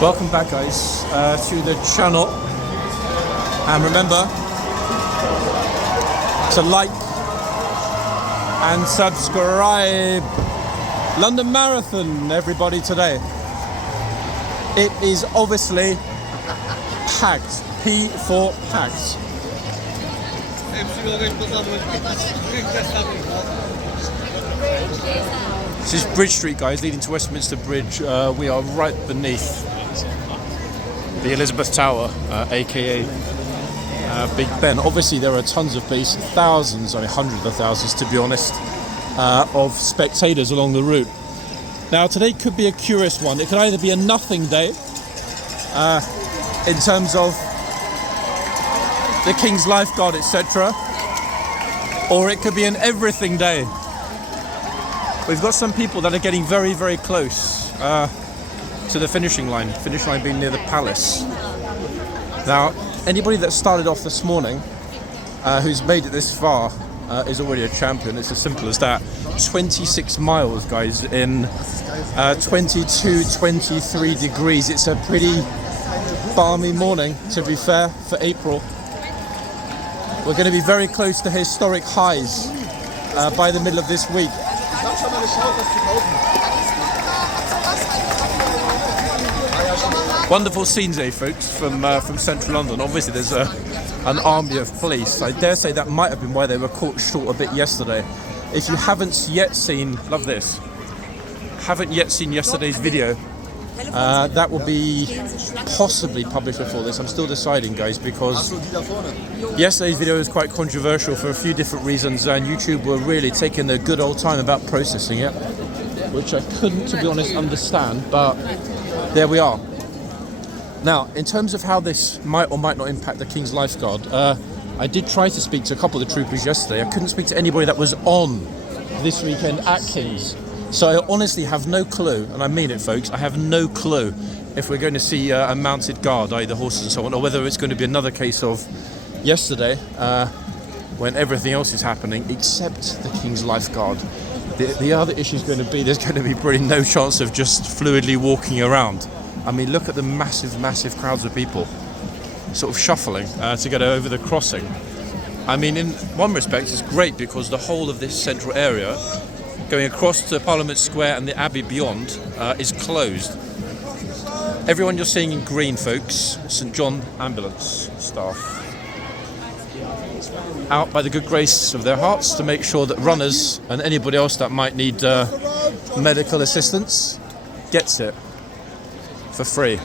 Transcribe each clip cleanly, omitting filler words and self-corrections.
Welcome back, guys, to the channel, and remember to like and subscribe. London Marathon, everybody, today. It is obviously packed. P for packed. This is Bridge Street, guys, leading to Westminster Bridge. We are right beneath the Elizabeth Tower, aka Big Ben. Obviously there are tons of base, thousands, I mean hundreds of thousands to be honest, of spectators along the route. Now today could be a curious one. It could either be a nothing day in terms of the King's Lifeguard, etc., or it could be an everything day. We've got some people that are getting very, very close to the finishing line being near the palace. Now, anybody that started off this morning who's made it this far is already a champion. It's as simple as that. 26 miles, guys, in 22, 23 degrees. It's a pretty balmy morning, to be fair, for April. We're going to be very close to historic highs by the middle of this week. Wonderful scenes, folks, from central London. Obviously there's an army of police. I dare say that might have been why they were caught short a bit yesterday. If you haven't yet seen, haven't yet seen yesterday's video, that will be possibly published before this. I'm still deciding, guys, because yesterday's video was quite controversial for a few different reasons, and YouTube were really taking their good old time about processing it, which I couldn't, to be honest, understand, but there we are. Now, in terms of how this might or might not impact the King's Lifeguard, I did try to speak to a couple of the troopers yesterday. I couldn't speak to anybody that was on this weekend at King's. So I honestly have no clue, and I mean it, folks, I have no clue if we're going to see a mounted guard, either horses and so on, or whether it's going to be another case of yesterday when everything else is happening except the King's Lifeguard. The other issue is going to be there's going to be pretty no chance of just fluidly walking around. I mean, look at the massive, massive crowds of people sort of shuffling to get over the crossing. I mean, in one respect, it's great because the whole of this central area, going across to Parliament Square and the Abbey beyond, is closed. Everyone you're seeing in green, folks, St John ambulance staff, out by the good grace of their hearts to make sure that runners and anybody else that might need medical assistance gets it for free,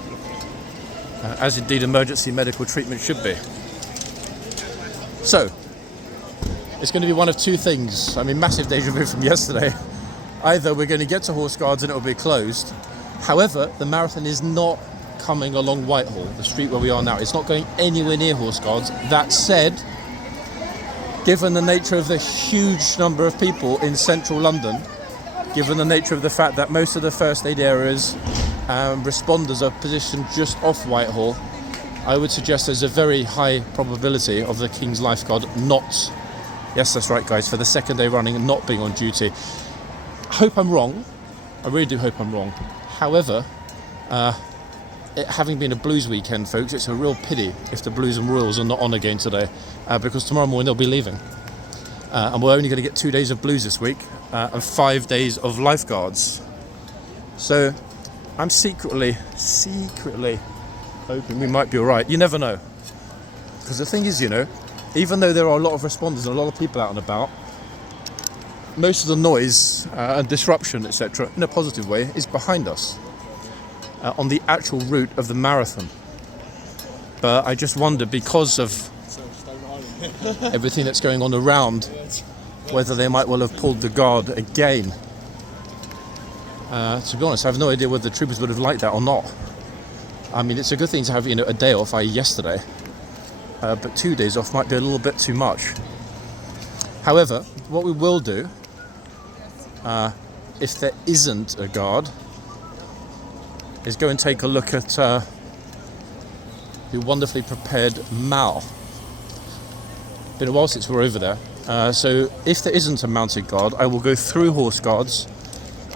as indeed emergency medical treatment should be. So, it's going to be one of two things. I mean, massive deja vu from yesterday. Either we're going to get to horseguards and it will be closed. However, the marathon is not coming along Whitehall, the street where we are now. It's not going anywhere near horseguards. That said, given the nature of the huge number of people in central London, given the nature of the fact that most of the first aid areas responders are positioned just off Whitehall, I would suggest there's a very high probability of the King's Lifeguard not, yes, that's right, guys, for the second day running and not being on duty. I hope I'm wrong. I really do hope I'm wrong. However, it having been a blues weekend, folks, it's a real pity if the Blues and Royals are not on again today, because tomorrow morning they'll be leaving. And we're only going to get 2 days of blues this week and 5 days of lifeguards. So I'm secretly hoping we might be all right. You never know. Because the thing is, you know, even though there are a lot of responders and a lot of people out and about, most of the noise and disruption, etc., in a positive way, is behind us on the actual route of the marathon. But I just wonder, because of everything that's going on around, whether they might well have pulled the guard again. To be honest, I have no idea whether the troopers would have liked that or not. I mean, it's a good thing to have, you know, a day off, i.e. yesterday, but 2 days off might be a little bit too much. However, what we will do, if there isn't a guard, is go and take a look at the wonderfully prepared Mall. Been a while since we were over there, so if there isn't a mounted guard, I will go through horse guards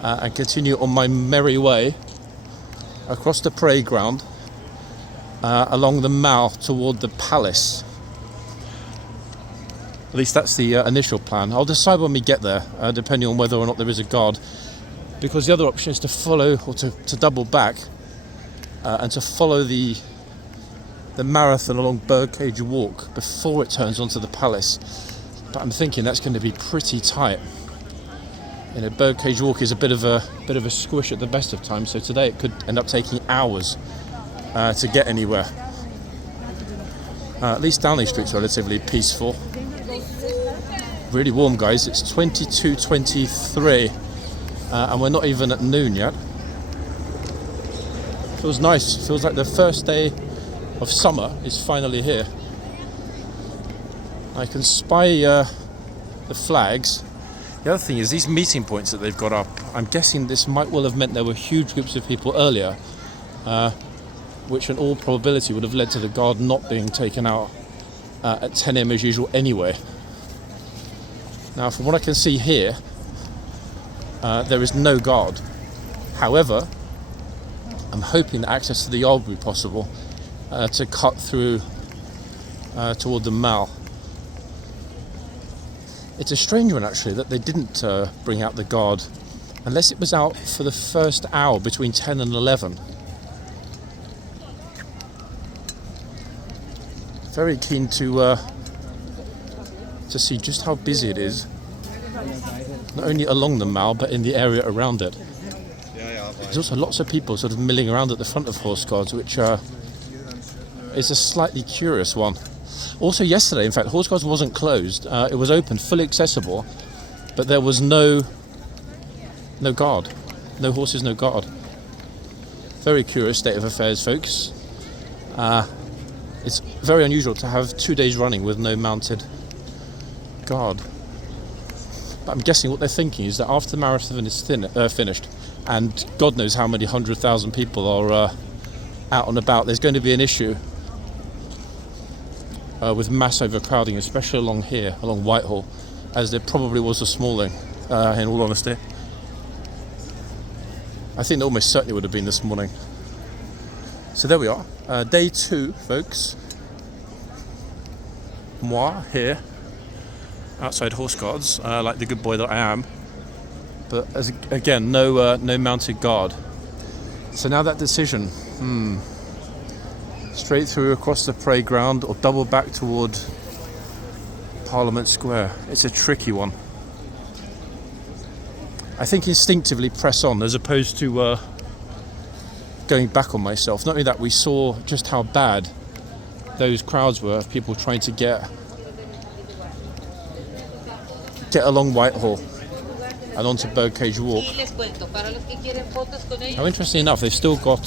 and continue on my merry way across the parade ground, along the mall toward the palace. At least that's the initial plan. I'll decide when we get there, depending on whether or not there is a guard, because the other option is to follow, or to double back, and to follow the marathon along Birdcage Walk before it turns onto the palace. But I'm thinking that's going to be pretty tight. You know, Birdcage Walk is a bit of a squish at the best of times, so today it could end up taking hours to get anywhere. At least Downing Street's relatively peaceful. Really warm, guys. It's 22:23, and we're not even at noon yet. Feels nice. Feels like the first day of summer is finally here. I can spy the flags. The other thing is these meeting points that they've got up. I'm guessing this might well have meant there were huge groups of people earlier, which in all probability would have led to the guard not being taken out at 10 a.m. as usual anyway. Now, from what I can see here, there is no guard. However, I'm hoping that access to the yard will be possible to cut through toward the mall. It's a strange one, actually, that they didn't bring out the guard, unless it was out for the first hour between 10 and 11. Very keen to see just how busy it is, not only along the mall but in the area around it. There's also lots of people sort of milling around at the front of horseguards, which is a slightly curious one. Also yesterday, in fact, horseguards wasn't closed. It was open, fully accessible, but there was no guard. No horses, no guard. Very curious state of affairs, folks. It's very unusual to have 2 days running with no mounted guard. But I'm guessing what they're thinking is that after the marathon is finished, and God knows how many 100,000 people are out and about, there's going to be an issue with mass overcrowding, especially along here, along Whitehall, as there probably was this morning, in all honesty. I think there almost certainly would have been this morning. So there we are, day 2, folks. Moi here, outside horseguards, like the good boy that I am. But again, no mounted guard. So now that decision, straight through across the parade ground or double back toward Parliament Square. It's a tricky one. I think instinctively press on as opposed to going back on myself. Not only that, we saw just how bad those crowds were of people trying to get along Whitehall and onto Birdcage Walk. Now, interestingly enough, they've still got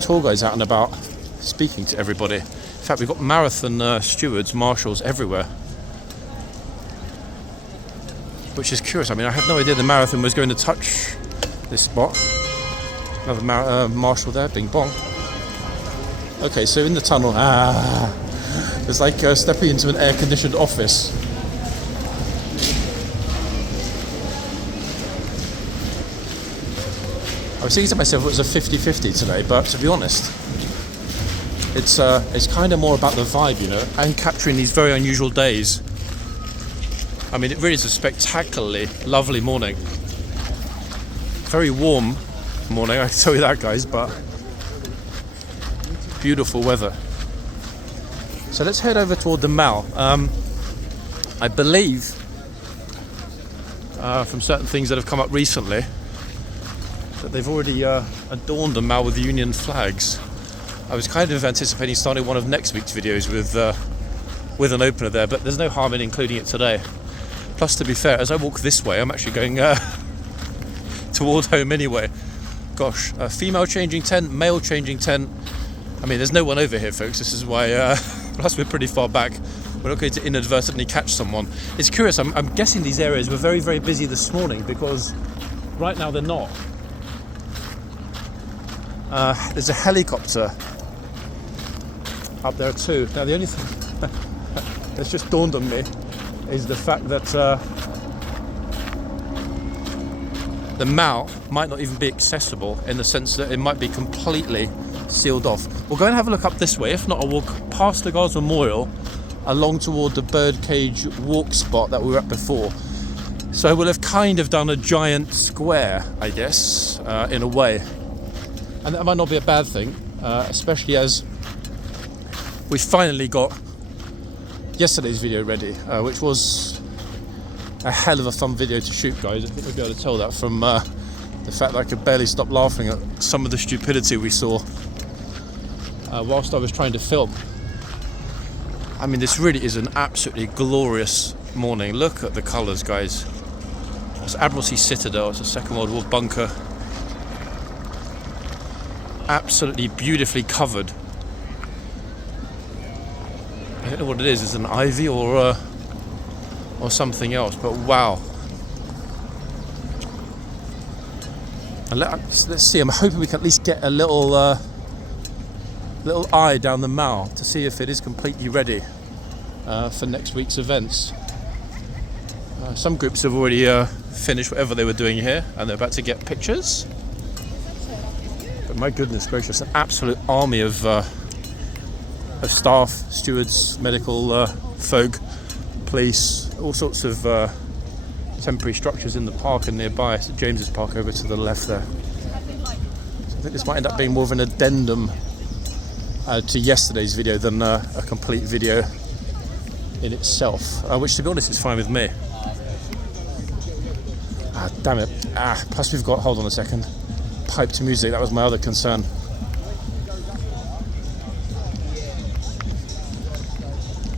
tour guides out and about speaking to everybody. In fact, we've got marathon stewards, marshals everywhere, which is curious. I mean, I had no idea the marathon was going to touch this spot. Another marshal there, bing bong. Okay, so in the tunnel, it's like stepping into an air-conditioned office. I was thinking to myself it was a 50-50 today, but to be honest, it's kind of more about the vibe, you know, and capturing these very unusual days. I mean, it really is a spectacularly lovely morning. Very warm morning, I can tell you that, guys, but beautiful weather. So let's head over toward the mall. I believe, from certain things that have come up recently, that they've already adorned the mall with Union flags. I was kind of anticipating starting one of next week's videos with an opener there, but there's no harm in including it today. Plus, to be fair, as I walk this way, I'm actually going toward home anyway. Gosh, female changing tent, male changing tent. I mean, there's no one over here, folks. This is why, plus we're pretty far back. We're not going to inadvertently catch someone. It's curious, I'm guessing these areas were very, very busy this morning because right now they're not. There's a helicopter up there too. Now the only thing that's just dawned on me is the fact that the mall might not even be accessible, in the sense that it might be completely sealed off. We'll go and have a look up this way. If not, I'll walk past the Guards Memorial along toward the birdcage walk spot that we were at before. So we'll have kind of done a giant square, I guess, in a way. And that might not be a bad thing, especially as we finally got yesterday's video ready, which was a hell of a fun video to shoot, guys. I think we'll be able to tell that from the fact that I could barely stop laughing at some of the stupidity we saw whilst I was trying to film. I mean, this really is an absolutely glorious morning. Look at the colours, guys. It's Admiralty Citadel, it's a Second World War bunker. Absolutely beautifully covered. I don't know what it is. It's an ivy or something else, but wow. And let's see. I'm hoping we can at least get a little eye down the mall to see if it is completely ready for next week's events. Some groups have already finished whatever they were doing here, and they're about to get pictures. But my goodness gracious, an absolute army of staff, stewards, medical folk, police, all sorts of temporary structures in the park and nearby. St James's Park over to the left there. So I think this might end up being more of an addendum to yesterday's video than a complete video in itself, which to be honest is fine with me. Damn it. Plus we've got, hold on a second, piped music. That was my other concern.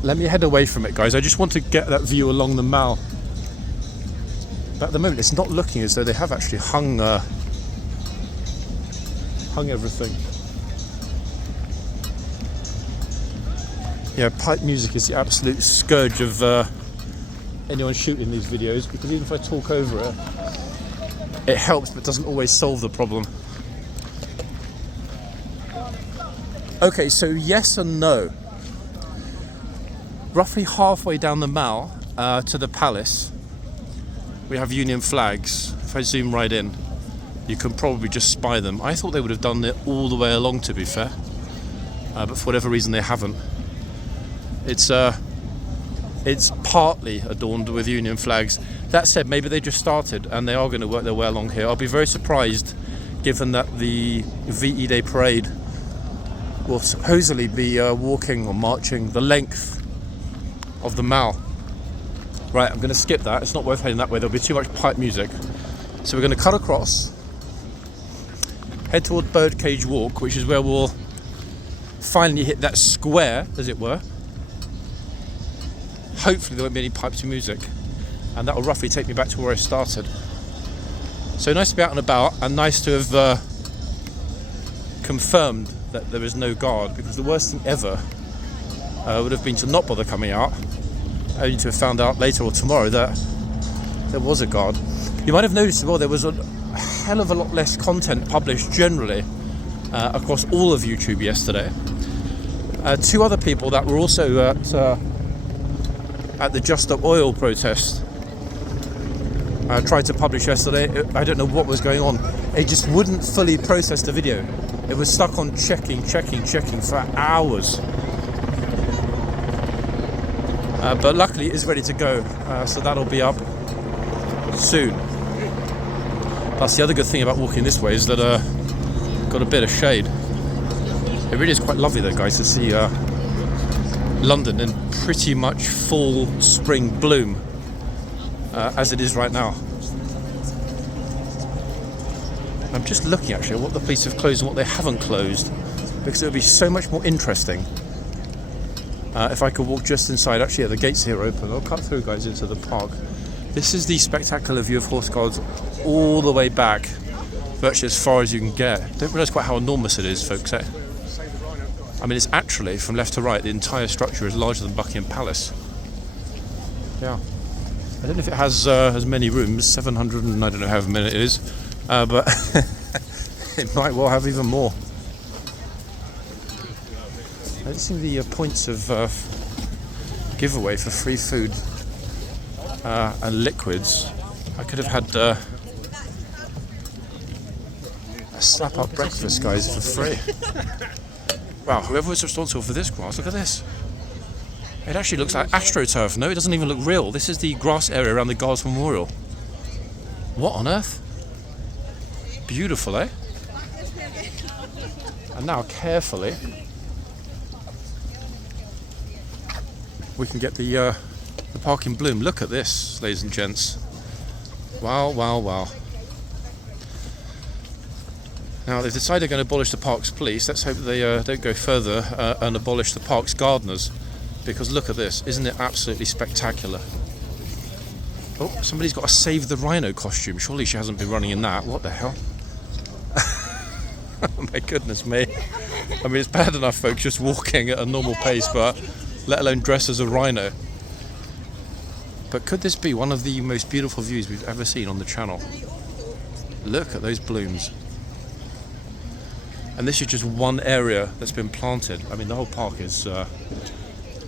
Let me head away from it, guys. I just want to get that view along the mall. But at the moment, it's not looking as though they have actually hung everything. Yeah, pipe music is the absolute scourge of anyone shooting these videos, because even if I talk over it, it helps but doesn't always solve the problem. Okay, so yes and no. Roughly halfway down the mall to the palace, we have Union flags. If I zoom right in, you can probably just spy them. I thought they would have done it all the way along, to be fair, but for whatever reason they haven't. It's partly adorned with Union flags. That said, maybe they just started and they are going to work their way along here. I'll be very surprised, given that the VE Day parade will supposedly be walking or marching the length of the mall. Right, I'm going to skip that. It's not worth heading that way. There'll be too much pipe music. So we're going to cut across, head toward Birdcage Walk, which is where we'll finally hit that square, as it were. Hopefully there won't be any pipes of music, and that will roughly take me back to where I started. So nice to be out and about, and nice to have confirmed that there is no guard, because the worst thing ever would have been to not bother coming out, only to have found out later or tomorrow that there was a guard. You might have noticed as well, there was a hell of a lot less content published generally across all of YouTube yesterday. Two other people that were also at the Just Stop Oil protest tried to publish yesterday. I don't know what was going on. It just wouldn't fully process the video. It was stuck on checking for hours. But luckily it is ready to go, so that'll be up soon. Plus the other good thing about walking this way is that got a bit of shade. It really is quite lovely though, guys, to see London in pretty much full spring bloom, as it is right now. I'm just looking actually at what the police have closed and what they haven't closed, because it would be so much more interesting if I could walk just inside. Actually, yeah, the gates here are open. I'll cut through, guys, into the park. This is the spectacular view of Horse Guards all the way back, virtually as far as you can get. Don't realise quite how enormous it is, folks. I mean, it's actually, from left to right, the entire structure is larger than Buckingham Palace. Yeah. I don't know if it has as many rooms, 700 and I don't know how many it is, but it might well have even more. I don't see the points of giveaway for free food and liquids. I could have had slap up breakfast, guys, for free. Wow, whoever was responsible for this grass, look at this. It actually looks like AstroTurf. No, it doesn't even look real. This is the grass area around the Guards Memorial. What on earth? Beautiful, eh? And now, carefully, we can get the park in bloom. Look at this, ladies and gents. Wow, wow, wow. Now, they've decided they're going to abolish the park's police. Let's hope they don't go further and abolish the park's gardeners. Because look at this. Isn't it absolutely spectacular? Oh, somebody's got a Save the Rhino costume. Surely she hasn't been running in that. What the hell? Oh my goodness me. I mean, it's bad enough folks just walking at a normal pace, but let alone dressed as a rhino. But could this be one of the most beautiful views we've ever seen on the channel? Look at those blooms. And this is just one area that's been planted. I mean, the whole park is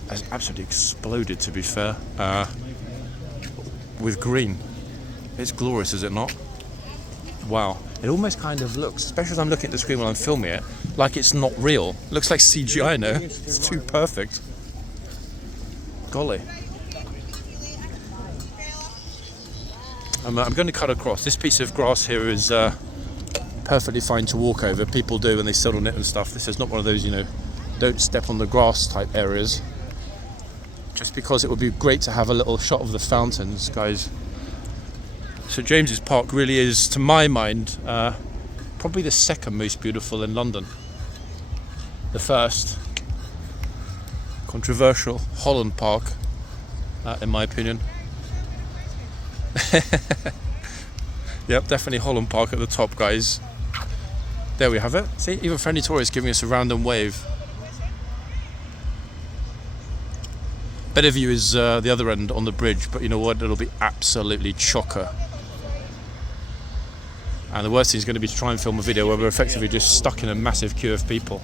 has absolutely exploded, to be fair, with green. It's glorious, is it not? Wow. It almost kind of looks, especially as I'm looking at the screen while I'm filming it, like it's not real. It looks like CGI now. It's too perfect. Golly. I'm going to cut across. This piece of grass here is perfectly fine to walk over. People do, and they sit on it and stuff. This is not one of those, you know, don't step on the grass type areas. Just because it would be great to have a little shot of the fountains, guys. St James's Park really is, to my mind, probably the second most beautiful in London. The first, controversial, Holland Park, in my opinion. Yep, definitely Holland Park at the top, guys. There we have it. See, even friendly tourists giving us a random wave. Better view is the other end on the bridge, but you know what? It'll be absolutely chocker. And the worst thing is going to be to try and film a video where we're effectively just stuck in a massive queue of people.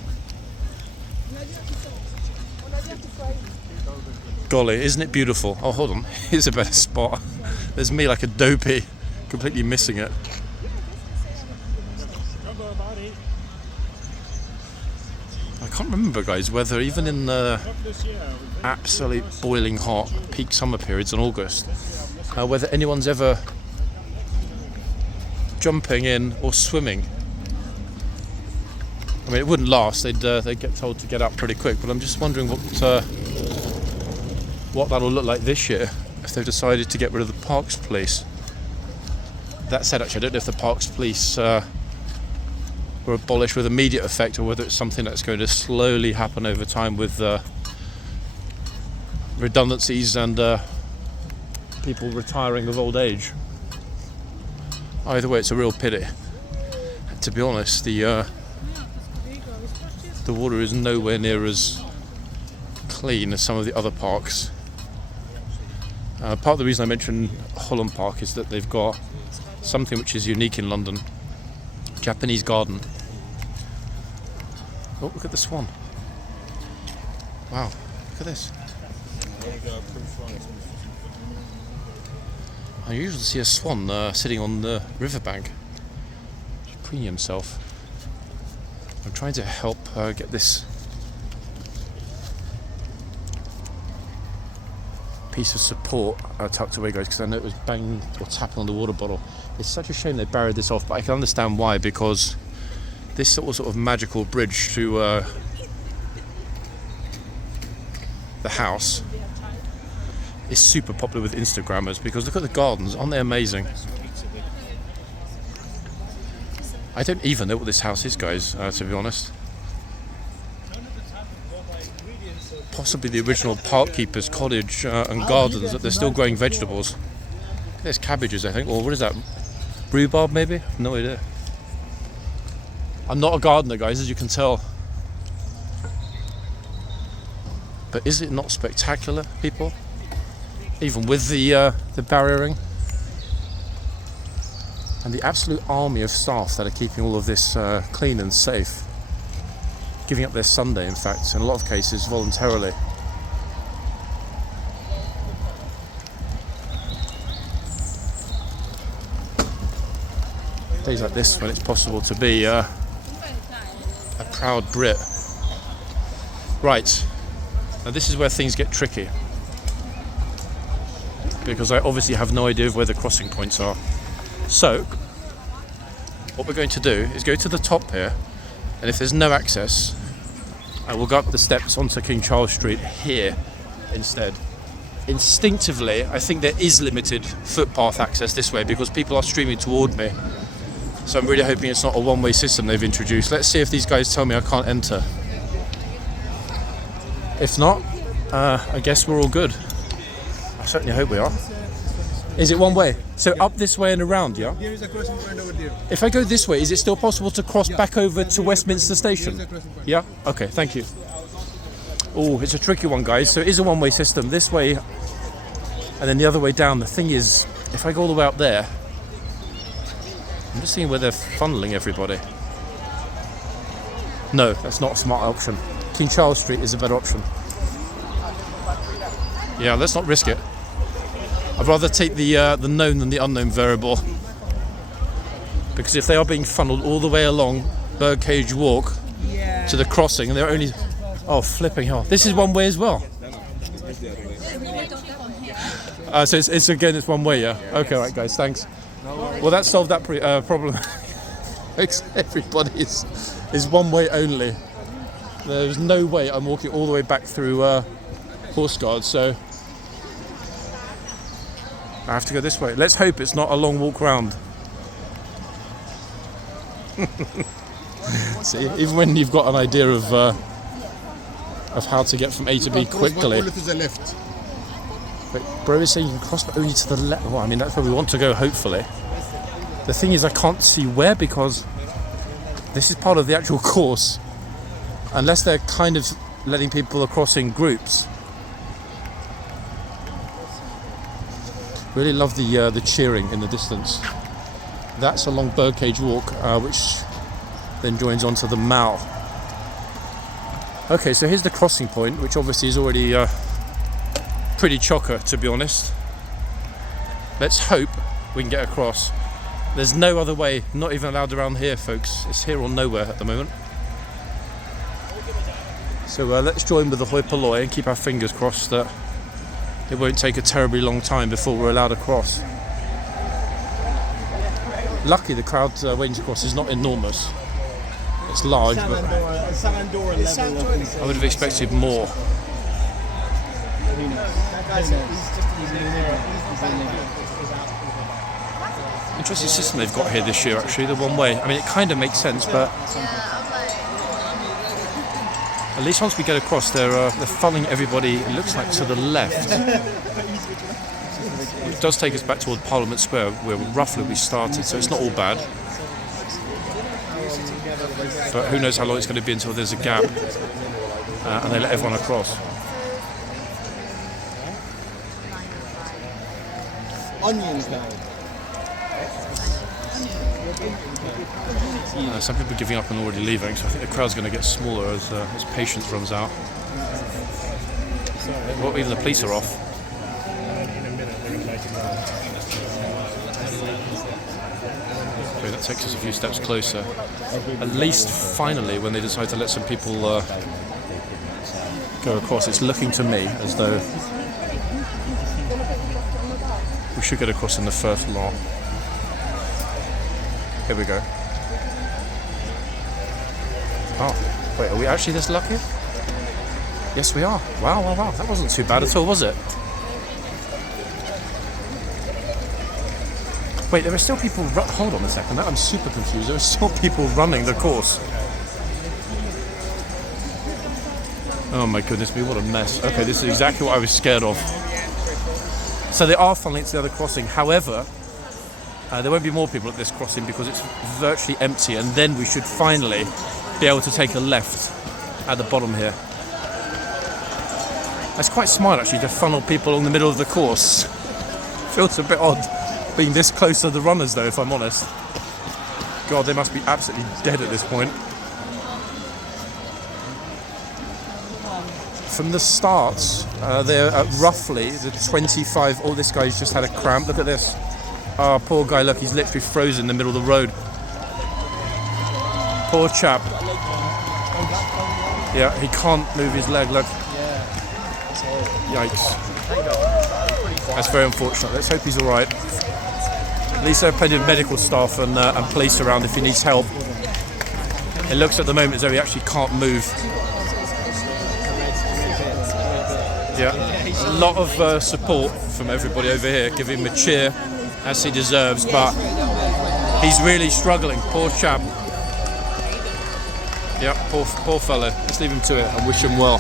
Golly, isn't it beautiful? Oh, hold on. Here's a better spot. There's me like a dopey, completely missing it. I can't remember, guys, whether even in the absolute boiling hot peak summer periods in August, whether anyone's ever jumping in or swimming. I mean, it wouldn't last. They'd get told to get up pretty quick. But I'm just wondering what that'll look like this year if they've decided to get rid of the parks police. That said, actually, I don't know if the parks police were abolished with immediate effect or whether it's something that's going to slowly happen over time with redundancies and people retiring of old age. Either way, it's a real pity. To be honest, the water is nowhere near as clean as some of the other parks. Part of the reason I mentioned Holland Park is that they've got something which is unique in London. Japanese garden. Oh, look at the swan. Wow, look at this. I usually see a swan sitting on the riverbank, just preening himself. I'm trying to help get this piece of support tucked away, guys, because I know it was banging or tapping on the water bottle. It's such a shame they buried this off, but I can understand why, because this sort of magical bridge to the house is super popular with Instagrammers, because look at the gardens, aren't they amazing? I don't even know what this house is, guys, to be honest. Possibly the original park keeper's cottage and gardens, that they're still growing vegetables. There's cabbages, I think, or what is that? Rhubarb, maybe? No idea. I'm not a gardener, guys, as you can tell. But is it not spectacular, people? Even with the barriering and the absolute army of staff that are keeping all of this clean and safe, giving up their Sunday, in fact, in a lot of cases voluntarily. Days like this when it's possible to be a proud Brit. Right, now this is where things get tricky, because I obviously have no idea of where the crossing points are. So what we're going to do is go to the top here, and if there's no access, I will go up the steps onto King Charles Street here instead. Instinctively, I think there is limited footpath access this way because people are streaming toward me. So I'm really hoping it's not a one-way system they've introduced. Let's see if these guys tell me I can't enter. If not, I guess we're all good. I certainly hope we are. Is it one way? So up this way and around, yeah? There is a crossing point over there. If I go this way, is it still possible to cross back over to Westminster Station? There is a crossing point. Yeah? Okay, thank you. Oh, it's a tricky one, guys. So it is a one-way system. This way and then the other way down. The thing is, if I go all the way up there, I'm just seeing where they're funneling everybody. No, that's not a smart option. King Charles Street is a better option. Yeah, let's not risk it. I'd rather take the known than the unknown variable. Because if they are being funneled all the way along Birdcage Walk to the crossing, and they're only... Oh, flipping hell. This is one way as well. So it's one way, yeah? Okay, right, guys, thanks. Well, that solved that problem. Everybody is one way only. There's no way I'm walking all the way back through horseguards, so I have to go this way. Let's hope it's not a long walk round. See, even when you've got an idea of how to get from A to B quickly. To the left. But bro is saying you can cross but only to the left. Well, I mean, that's where we want to go, hopefully. The thing is, I can't see where because this is part of the actual course. Unless they're kind of letting people across in groups. Really love the cheering in the distance. That's along Birdcage Walk, which then joins onto the Mall. Okay, so here's the crossing point, which obviously is already pretty chocker, to be honest. Let's hope we can get across. There's no other way, not even allowed around here, folks. It's here or nowhere at the moment. So let's join with the hoi polloi and keep our fingers crossed that it won't take a terribly long time before we're allowed across. Lucky the crowd waiting to cross is not enormous. It's large, but I would have expected more. Interesting system they've got here this year, actually, the one way. I mean, it kind of makes sense, but at least once we get across, they're funneling everybody, it looks like, to the left. It does take us back toward Parliament Square, where roughly we started, so it's not all bad. But who knows how long it's going to be until there's a gap and they let everyone across. Onions now. Some people are giving up and already leaving, so I think the crowd's going to get smaller as patience runs out. Well, even the police are off. Okay, that takes us a few steps closer. At least finally, when they decide to let some people go across, it's looking to me as though we should get across in the first lot. Here we go. Oh, wait, are we actually this lucky? Yes, we are. Wow, wow, wow. That wasn't too bad at all, was it? Wait, there are still people... Hold on a second. I'm super confused. There are still people running the course. Oh my goodness me, what a mess. Okay, this is exactly what I was scared of. So they are funneling to the other crossing. However, there won't be more people at this crossing because it's virtually empty, and then we should finally be able to take a left at the bottom here. That's quite smart, actually, to funnel people in the middle of the course. Feels a bit odd being this close to the runners, though, if I'm honest. God, they must be absolutely dead at this point. From the start, they're at roughly the 25... Oh, this guy's just had a cramp. Look at this. Oh, poor guy, look, he's literally frozen in the middle of the road. Poor chap. Yeah, he can't move his leg, look. Yikes. That's very unfortunate. Let's hope he's alright. At least there are plenty of medical staff and police around if he needs help. It looks at the moment as though he actually can't move. Yeah, a lot of support from everybody over here, giving him a cheer as he deserves, but he's really struggling. Poor chap. Yeah, poor fellow. Let's leave him to it and wish him well.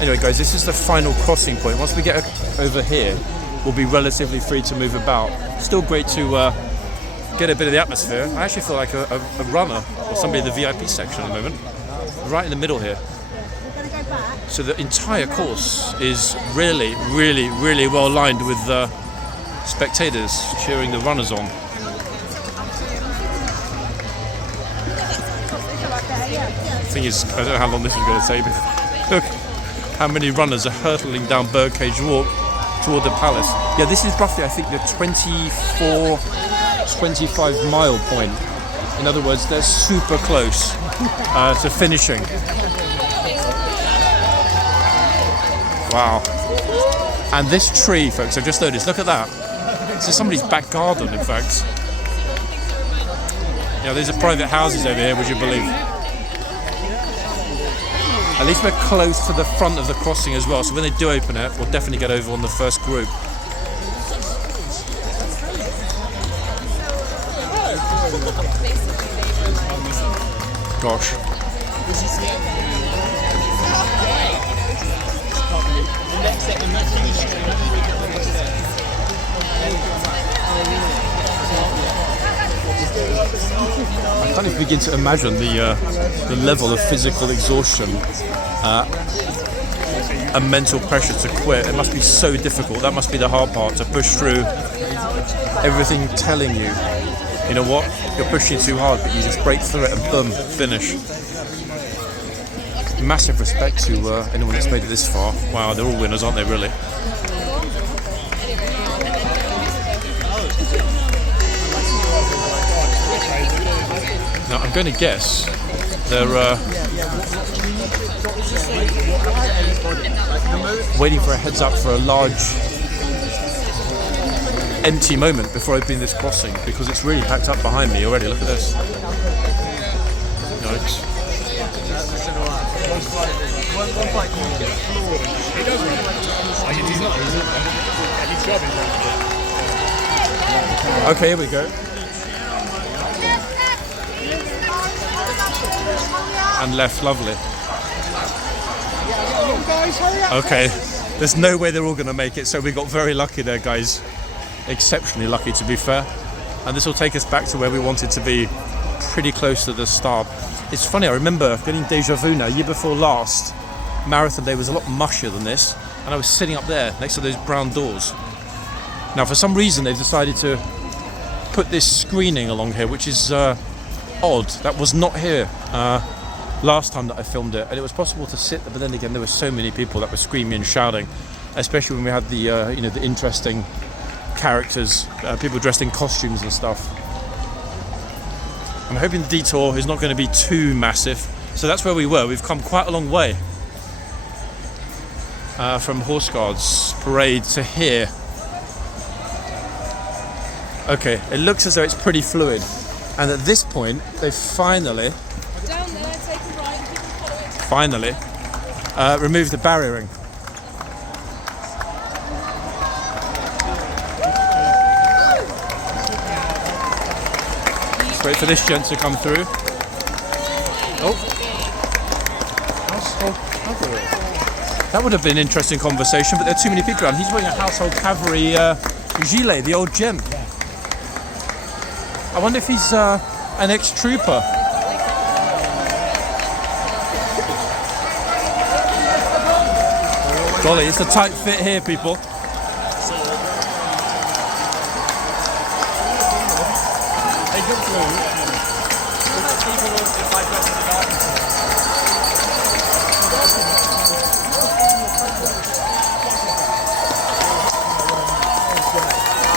Anyway, guys, this is the final crossing point. Once we get over here, we'll be relatively free to move about. Still great to get a bit of the atmosphere. I actually feel like a runner or somebody in the VIP section at the moment. Right in the middle here. So the entire course is really, really, really well lined with spectators cheering the runners on. The thing is, I don't know how long this is going to take, but look how many runners are hurtling down Birdcage Walk toward the palace. Yeah, this is roughly, I think, the 25 mile point. In other words, they're super close to finishing. Wow. And this tree, folks, I've just noticed, look at that. This is somebody's back garden, in fact. Yeah, these are private houses over here, would you believe? At least we're close to the front of the crossing as well, so when they do open it, we'll definitely get over on the first group. Gosh. I can't even begin to imagine the level of physical exhaustion and mental pressure to quit. It must be so difficult. That must be the hard part, to push through everything telling you, you know what, you're pushing too hard, but you just break through it and boom, finish. Massive respect to anyone that's made it this far. Wow, they're all winners, aren't they, really? Now, I'm going to guess they're waiting for a heads up for a large empty moment before opening this crossing, because it's really packed up behind me already. Look at this. Yikes. Okay, here we go. And left, lovely. Okay, there's no way they're all going to make it, so we got very lucky there, guys. Exceptionally lucky, to be fair. And this will take us back to where we wanted to be, pretty close to the start. It's funny, I remember getting deja vu now. Year before last, Marathon Day was a lot mushier than this, and I was sitting up there next to those brown doors. Now, for some reason, they've decided to put this screening along here, which is odd. That was not here last time that I filmed it, and it was possible to sit there, but then again, there were so many people that were screaming and shouting, especially when we had the you know, the interesting characters, people dressed in costumes and stuff. I'm hoping the detour is not going to be too massive. So that's where we were. We've come quite a long way from horseguardsparade to here. Okay, it looks as though it's pretty fluid, and at this point they finally removed the barriering. Let's wait for this gent to come through. Oh, household cavalry. That would have been an interesting conversation, but there are too many people around. He's wearing a household cavalry gilet, the old gent. I wonder if he's an ex-trooper. Golly, it's a tight fit here, people.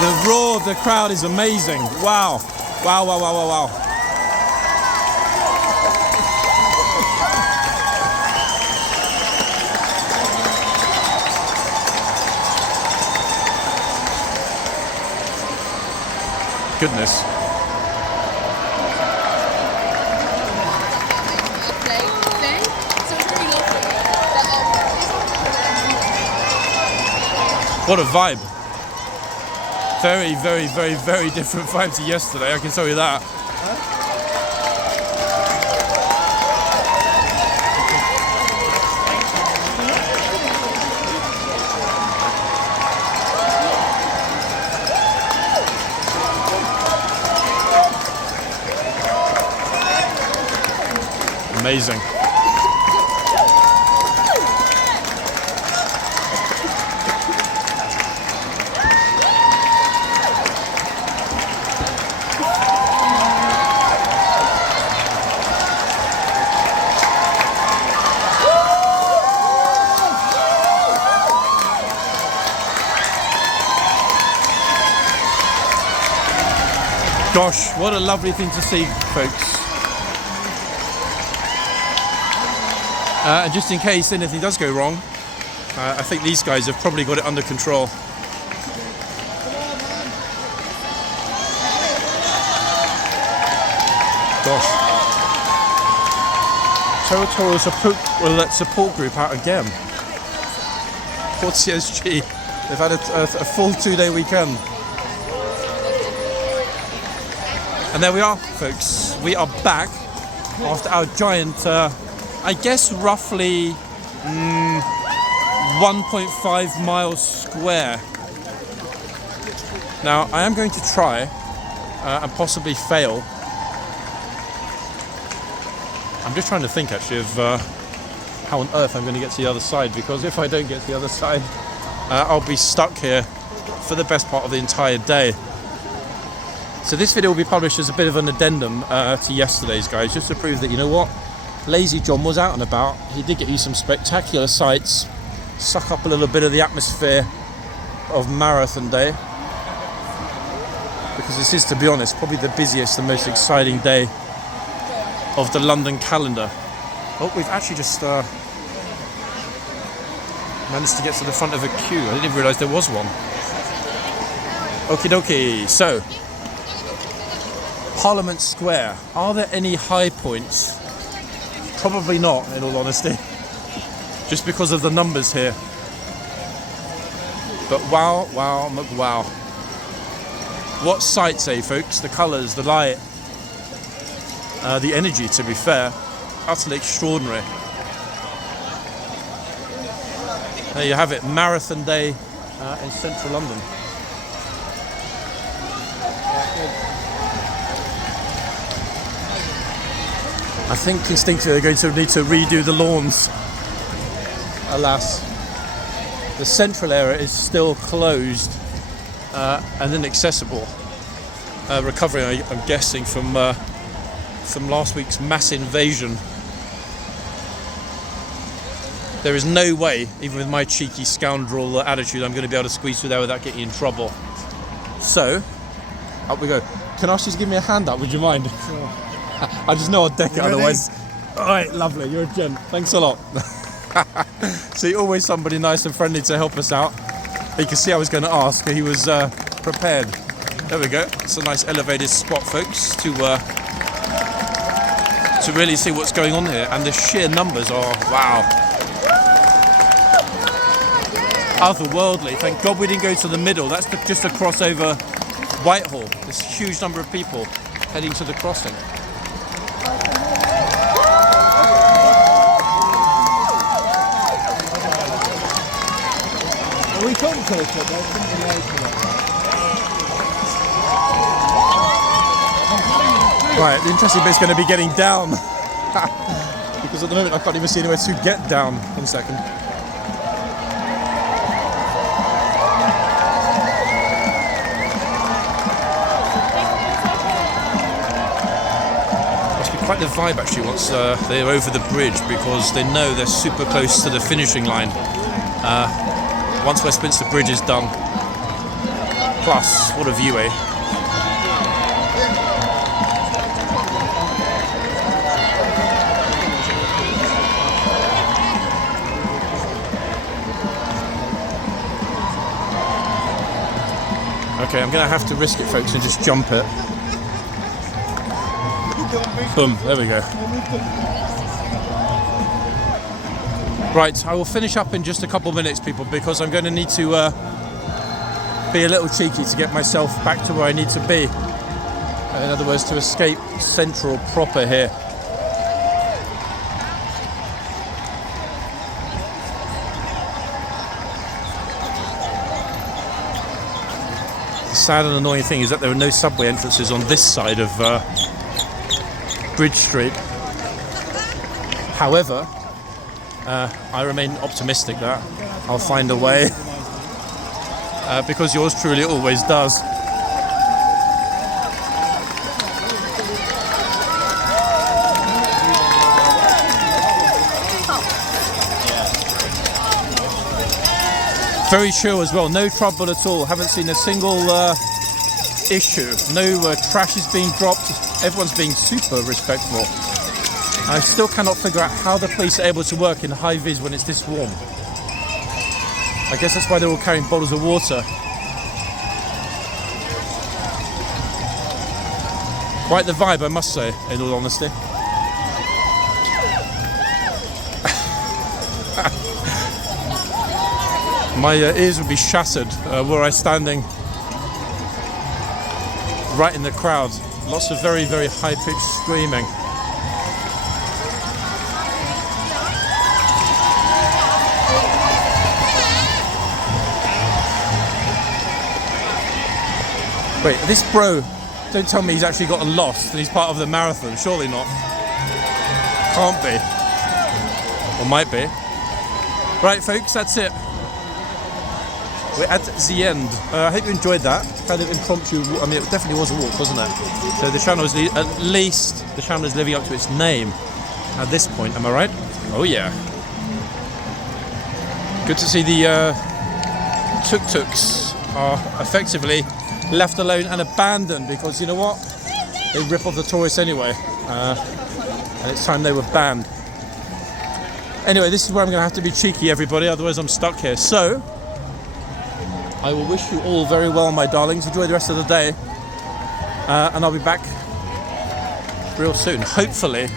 The roar of the crowd is amazing. Wow. Wow, wow, wow, wow, wow. Goodness. What a vibe. Very, very, very, very different vibe to yesterday, I can tell you that. Amazing. Gosh, what a lovely thing to see, folks. And just in case anything does go wrong, I think these guys have probably got it under control. Gosh. Territorial support group out again. Port CSG. They've had a full 2-day weekend. And there we are, folks. We are back after our giant, I guess roughly 1.5 miles square. Now, I am going to try and possibly fail. I'm just trying to think actually of how on earth I'm going to get to the other side, because if I don't get to the other side, I'll be stuck here for the best part of the entire day. So this video will be published as a bit of an addendum to yesterday's, guys, just to prove that, you know what, Lazy John was out and about. He did get you some spectacular sights, suck up a little bit of the atmosphere of Marathon Day, because this is, to be honest, probably the busiest and most exciting day of the London calendar. Oh, we've actually just managed to get to the front of a queue. I didn't even realise there was one. Okie dokie, so Parliament Square. Are there any high points? Probably not, in all honesty, just because of the numbers here. But wow, wow, wow. What sights, eh, folks? The colours, the light, the energy, to be fair, utterly extraordinary. There you have it, Marathon Day in central London. I think instinctively they're going to need to redo the lawns. Alas, the central area is still closed and inaccessible. Recovering, I'm guessing, from last week's mass invasion. There is no way, even with my cheeky scoundrel attitude, I'm going to be able to squeeze through there without getting in trouble. So, up we go. Can I just give me a hand up, would you mind? Sure. I just know I'll deck it otherwise. Alright, lovely, you're a gent. Thanks a lot. See, always somebody nice and friendly to help us out. You can see I was going to ask, he was prepared. There we go. It's a nice elevated spot, folks, to really see what's going on here. And the sheer numbers are, wow, otherworldly. Thank God we didn't go to the middle. That's just a crossover Whitehall. This huge number of people heading to the crossing. We couldn't take it, Right, the interesting bit's going to be getting down. Because at the moment I can't even see anywhere to get down. 1 second. Must be quite the vibe actually once they're over the bridge, because they know they're super close to the finishing line. Once Westminster Bridge is done. Plus, what a view, eh? Okay, I'm going to have to risk it, folks, and just jump it. Boom, there we go. Right, I will finish up in just a couple minutes, people, because I'm going to need to be a little cheeky to get myself back to where I need to be. In other words, to escape Central proper here. The sad and annoying thing is that there are no subway entrances on this side of Bridge Street. However, I remain optimistic that I'll find a way, because yours truly always does. Very chill as well, no trouble at all. Haven't seen a single issue. No trash is being dropped. Everyone's being super respectful. I still cannot figure out how the police are able to work in high vis when it's this warm. I guess that's why they're all carrying bottles of water. Quite the vibe, I must say, in all honesty. My ears would be shattered were I standing right in the crowd. Lots of very, very high-pitched screaming. Wait, this bro, don't tell me he's actually gotten lost and he's part of the marathon. Surely not. Can't be. Or might be. Right, folks, that's it. We're at the end. I hope you enjoyed that. Kind of impromptu. I mean, it definitely was a walk, wasn't it? So the channel is at least the channel is living up to its name at this point. Am I right? Oh yeah. Good to see the tuk-tuks are effectively left alone and abandoned, because you know what? They rip off the tourists anyway, and it's time they were banned. Anyway, this is where I'm going to have to be cheeky, everybody. Otherwise, I'm stuck here. So I will wish you all very well, my darlings. Enjoy the rest of the day. And I'll be back real soon, hopefully,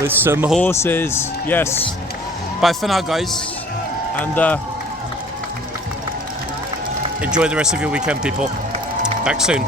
with some horses. Yes. Bye for now, guys. And enjoy the rest of your weekend, people. Back soon.